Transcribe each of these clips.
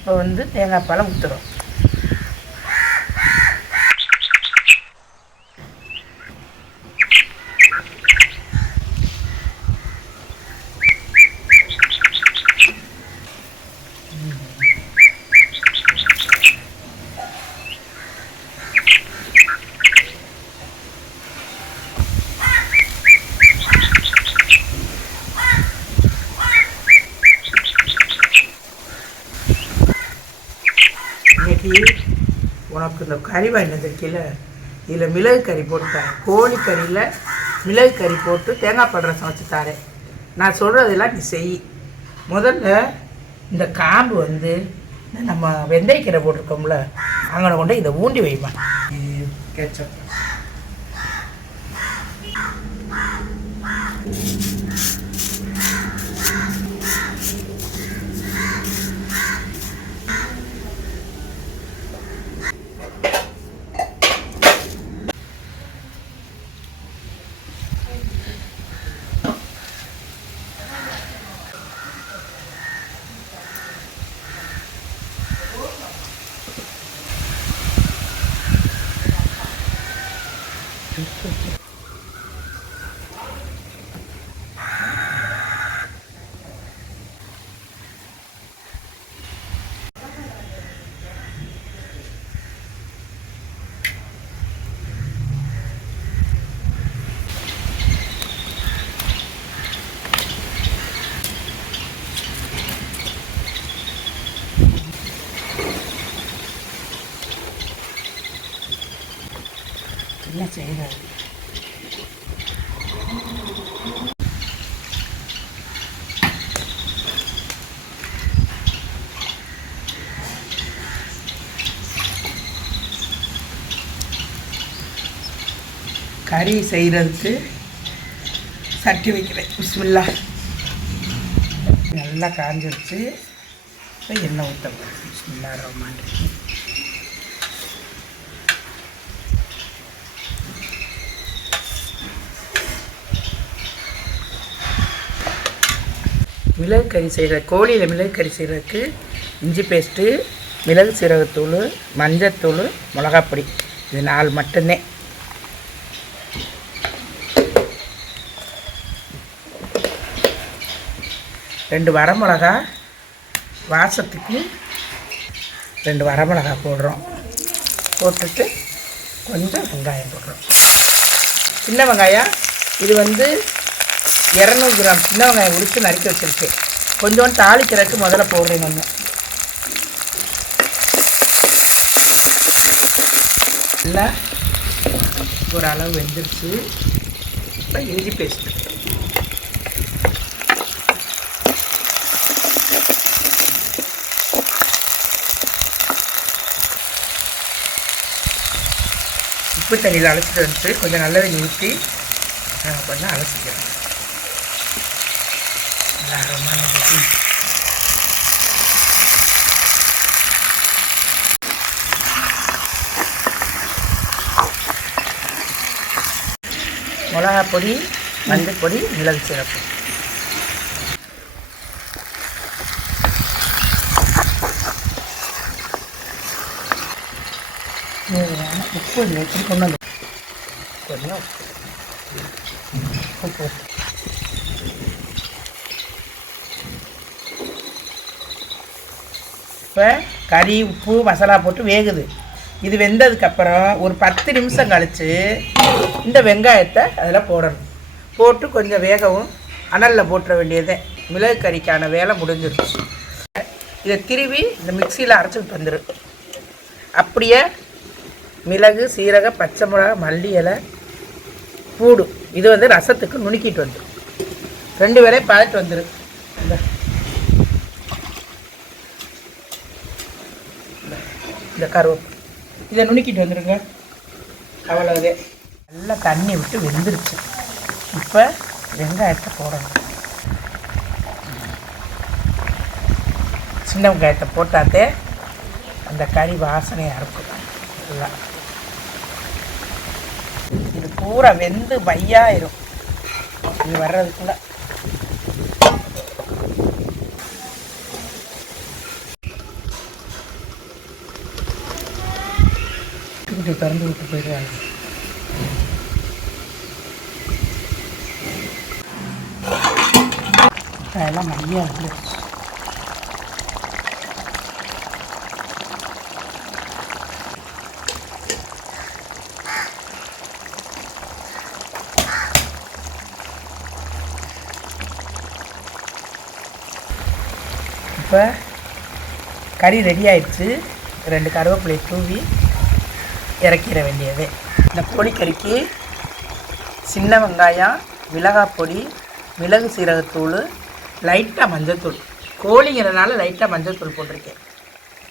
இப்போ வந்து தேங்காய் பாலை ஊற்றுறோம். உனக்கு இந்த கறி வாங்கினது கீழே இதில் மிளகு கறி போட்டு தரேன். கோழி கறியில் மிளகு கறி போட்டு தேங்காய் பால் ரசம் வச்சு தரேன். நான் சொல்கிறதெல்லாம் நீ செய். முதல்ல இந்த காம்பு வந்து நம்ம வெந்தயக்கீரை போட்டிருக்கோம்ல, அங்கே கொண்டு இதை ஊண்டி வைமா. கேச்சப் என்ன செய்யறது? கறி செய்கிறதுக்கு சட்டி வைக்கிறேன். பிஸ்மில்லா. நல்லா காஞ்சிருச்சு. எண்ணெய் ஊற்ற பிஸ்மில்லா ரஹ்மான் ரஹீம். மிளகு கறி செய்கிற கோழியில் மிளகு கறி செய்கிறதுக்கு இஞ்சி பேஸ்ட்டு, மிளகு சீரகத்தூள், மஞ்சத்தூள், மிளகாப்பொடி, இது 4 மட்டும்தான். ரெண்டு வரமிளகா, வாசத்துக்கு 2 வரமிளகா போடுறோம். போட்டுட்டு கொஞ்சம் வெங்காயம் போடுறோம். சின்ன வெங்காயம் இது வந்து 200 கிராம் சின்ன வெங்காயம் உரித்து நறுக்கி வச்சுருக்கேன். கொஞ்சோண்டு தாளிக்கிறதுக்கு முதல்ல போடுறேன். கொஞ்சம் நல்லா ஒரு அளவு வெந்துருச்சு. இப்போ இஞ்சி பேஸ்ட்டு, உப்பு தண்ணியில் அலசிட்டு வந்துட்டு கொஞ்சம் நல்ல தண்ணி ஊற்றி கொஞ்சம் அலசிக்கிறோம். மிளகா பொடி, மஞ்சள் பொடி, மிளகு சீரகம். உப்பு வச்சு கொண்டு வந்து கொஞ்சம் உப்பு. இப்போ கறி, உப்பு, மசாலா போட்டு வேகுது. இது வெந்ததுக்கப்புறம் ஒரு 10 நிமிஷம் கழித்து இந்த வெங்காயத்தை அதில் போடணும். போட்டு கொஞ்சம் வேகவும் அனலில் போட்டுற வேண்டியதே. மிளகு கறிக்கான வேலை முடிஞ்சிருச்சு. இதை திருவி இந்த மிக்சியில் அரைச்சிட்டு வந்துடும். அப்படியே மிளகு, சீரக, பச்சை மிளகா, மல்லி இலை, பூடு இது வந்து ரசத்துக்கு நுணுக்கிட்டு வந்துடும். 2 வேலையும் பார்த்துட்டு வந்துடும். இந்த கருவேப்பிலை இதை நுணுக்கிட்டு வந்துடுங்க. அவ்வளோதே. நல்லா தண்ணி விட்டு வெந்துருச்சு. இப்போ வெங்காயத்தை போடணும். சின்ன வெங்காயத்தை போட்டாத்தே அந்த கறி வாசனையாக இருக்கும். நல்லா இது பூரா வெந்து மையாயிரும். இது வர்றதுக்குள்ள இப்படி திறந்து விட்டு போயிடுவாங்க. அதெல்லாம் நிறையா இருக்குது. இப்போ கறி ரெடி ஆயிடுச்சு. 2 கருவேப்பிலை தூவி இறக்கிற வேண்டியது. இந்த கோழிக்கறிக்கு சின்ன வெங்காயம், மிளகாய் பொடி, மிளகு சீரகத்தூள், லைட்டாக மஞ்சள்தூள். கோழிங்கிறதுனால லைட்டாக மஞ்சள்தூள் போட்டிருக்கேன்.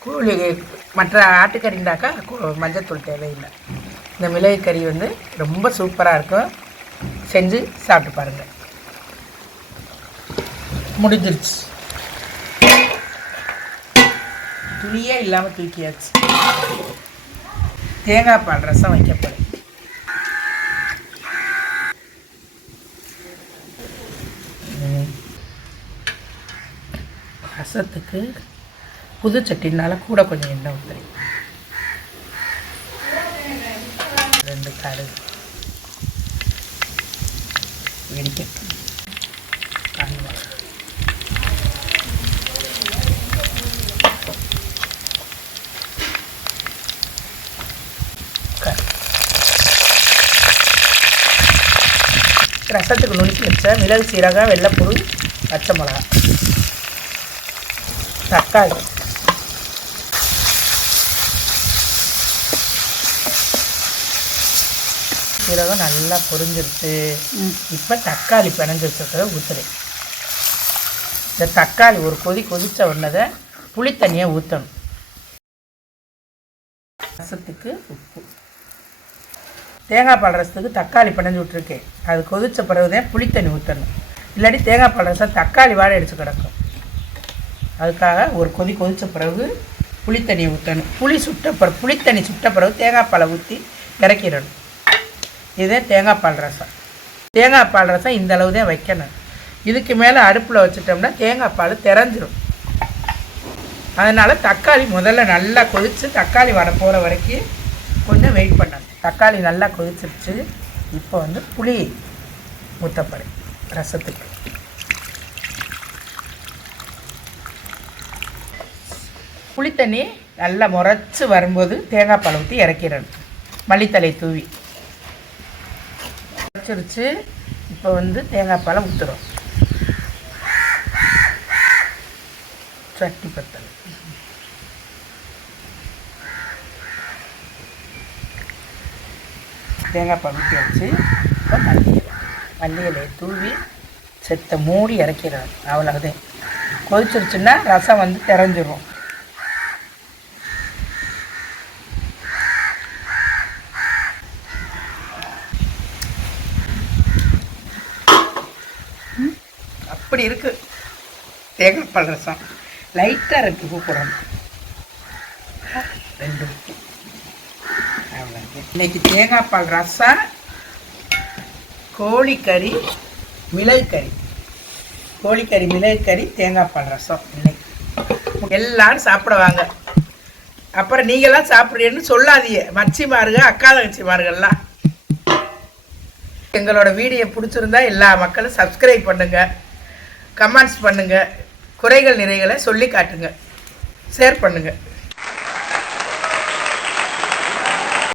கோழி மற்ற ஆட்டுக்கறிண்டாக்கா மஞ்சள்தூள் தேவையில்லை. இந்த மிளகு கறி வந்து ரொம்ப சூப்பராக இருக்கும். செஞ்சு சாப்பிட்டு பாருங்கள். முடிஞ்சிருச்சு. துணியே இல்லாமல் தூக்கியாச்சு. தேங்காய் பால் ரசம் வைக்கப்படும். ரசத்துக்கு புது சட்டினால கூட கொஞ்சம் எண்ணெய் ஊற்றுறேன். 2 கடுகு வெடிக்கட்டும். ரசத்துக்கு நுணுக்கி வச்ச மிளகு சீரகம், வெள்ளைப்பூடு, பச்சை மிளகா, தக்காளி, சீரகம் நல்லா பொரிஞ்சிருச்சு. இப்போ தக்காளி பிணைஞ்சி வச்சுருக்கிறத ஊற்றுறேன். இந்த தக்காளி ஒரு கொதித்த உடனே புளி தண்ணியை ஊற்றணும். ரசத்துக்கு உப்பு. தேங்காய் பால் ரசத்துக்கு தக்காளி பிணைஞ்சி விட்ருக்கேன். அது கொதித்த பிறகு தான் புளி தண்ணி ஊற்றணும். இல்லாட்டி தேங்காய் பால் ரசம் தக்காளி வாடை அடித்து கிடக்கும். அதுக்காக ஒரு கொதித்த பிறகு புளி தண்ணியை ஊற்றணும். புளி தண்ணி சுட்ட பிறகு தேங்காய் பாலை ஊற்றி இறக்கிடணும். இதே தேங்காய் பால் ரசம். தேங்காய் பால் ரசம் இந்த அளவு தான் வைக்கணும். இதுக்கு மேலே அடுப்பில் வச்சுட்டோம்னா தேங்காய் பால் திறஞ்சிரும். அதனால் தக்காளி முதல்ல நல்லா கொதித்து தக்காளி வர போகிற வரைக்கும் கொஞ்சம் வெயிட் பண்ணணும். தக்காளி நல்லா கொதிச்சிருச்சு. இப்போ வந்து புளி ஊற்றப்படும் ரசத்துக்கு. புளி தண்ணி நல்லா முறைச்சி வரும்போது தேங்காய் பால் ஊற்றி இறக்கிடணும். மல்லித்தலை தூவி முறைச்சிருச்சு. இப்போ வந்து தேங்காய் பாலை ஊற்றுறோம். சட்டி பத்தல் தேங்காய் பால் ஊற்றி வச்சு இப்போ மல்லி இலையை தூவி செத்த மூடி இறக்கிறார். அவ்வளோதான். கொதிச்சிருச்சுன்னா ரசம் வந்து திறஞ்சிரும். அப்படி இருக்கு தேங்காய் பால் ரசம். லைட்டாக இருக்கு உப்பு போடணும். 2 உப்பு. இன்னைக்கு தேங்காய் பால் ரசம், கோழிக்கறி, மிளகு கறி, கோழிக்கறி, மிளகு கறி, தேங்காய் பால் ரசம். இன்னைக்கு எல்லாரும் சாப்பிடுவாங்க. அப்புறம் நீங்களாம் சாப்பிட்றீன்னு சொல்லாதீங்க. மச்சிமாருங்க, அக்கா தங்கச்சிமார்கள்லாம். எங்களோட வீடியோ பிடிச்சிருந்தா எல்லா மக்களும் சப்ஸ்கிரைப் பண்ணுங்கள், கமெண்ட்ஸ் பண்ணுங்கள், குறைகள் நிறைகளை சொல்லி காட்டுங்க, ஷேர் பண்ணுங்கள்.